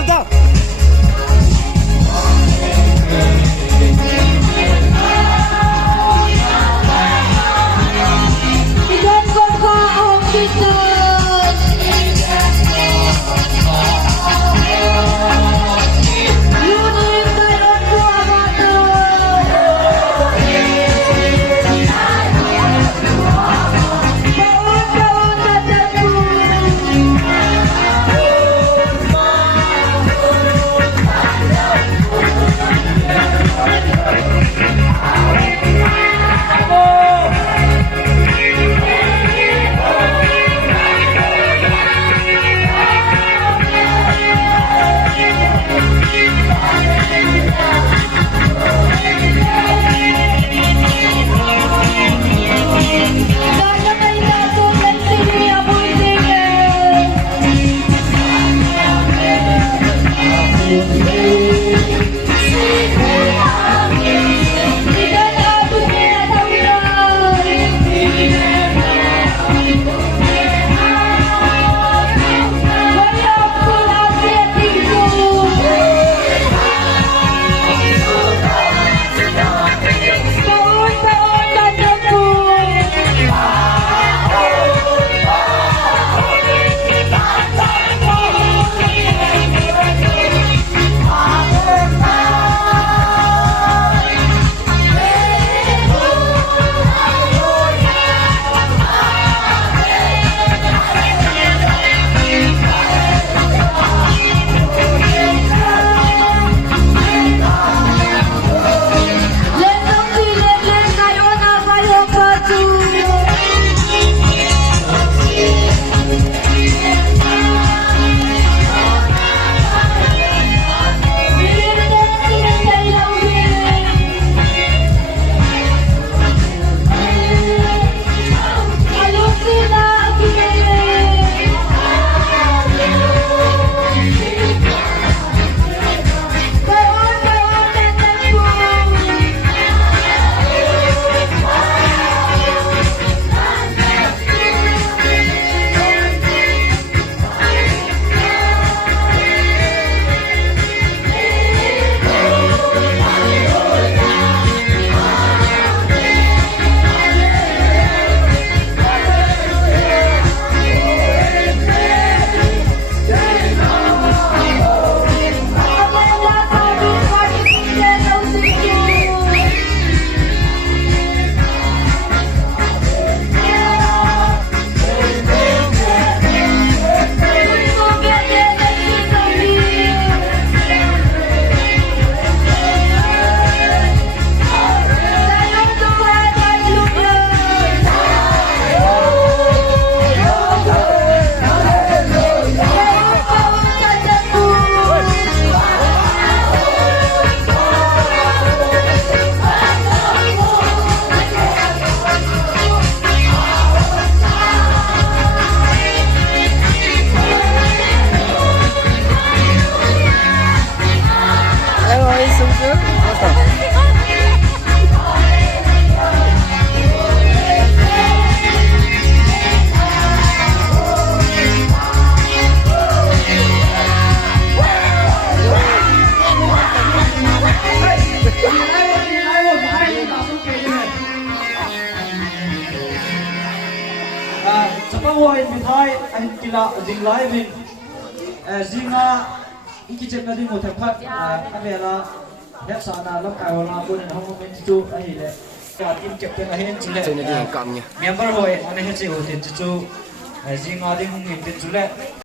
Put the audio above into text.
athah. Chapang hoi mithai an kila jing lai vin zinga ikichen na ding uthapat avela ya sana Lamkol wala ko na hong men chu ai le ka tim chep na hen chile member hoi ane he chu tin chu zinga ding min tin chu le